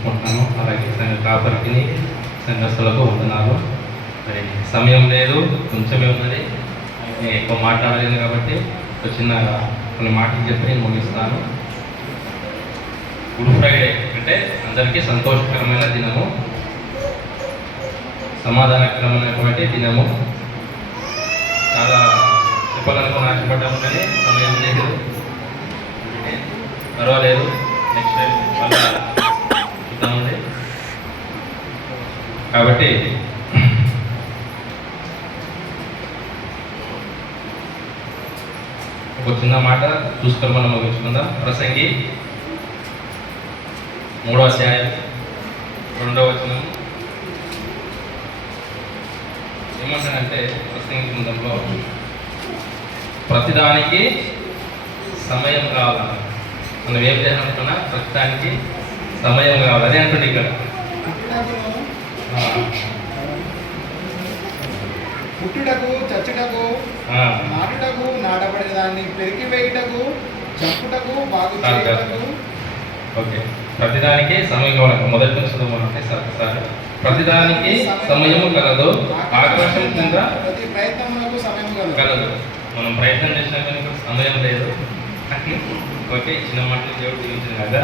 సమర్పించుకుంటున్నాను. అలాగే సంఘ కాపరికి సంఘస్థులకు వందనాలు. మరి సమయం లేదు, కొంచెమే ఉన్నది, నేను ఎక్కువ మాట్లాడలేను కాబట్టి ఒక చిన్న కొన్ని మాటలు చెప్పి నేను ముగిస్తాను. గుడ్ ఫ్రైడే అంటే అందరికీ సంతోషకరమైన దినము, సమాధానకరమైనటువంటి దినము. చాలా చెప్పాలనుకుని ఆశపడ్డాము కానీ సమయం లేదు, పర్వాలేదు, నెక్స్ట్ టైం మళ్ళీ చూద్దామండి. కాబట్టి ఒక చిన్న మాట చూసుకొని మనం ముగించుకుందాం. ప్రసంగి 3వ అధ్యాయం 2వ వచనం ఏమంటాడంటే, ప్రసంగి గ్రంథంలో ప్రతిదానికి సమయం కావాలన్న, మనం ఏం చేయాలనుకున్నా ప్రతిదానికి సమయం కావాలి, అదే అంటుంది ఇక్కడ. పుట్టుటకు చచ్చుటకు, నాటుటకు నాటబడిన దాన్ని పెరికి వేయుటకు, చంపుటకు బాగు చేయుటకు. ఓకే, ప్రతిదానికి సమయం కావాలి. మొదటి నుంచి చదవాలంటే సార్ ప్రతిదానికి సమయము కలదు, ఆకాశం కింద ప్రతి ప్రయత్నములకు సమయం కలదు. మనం ప్రయత్నం చేసినా కానీ సమయం లేదు. ఓకే, చిన్న మాటలు దేవుడు దీవించిన కదా.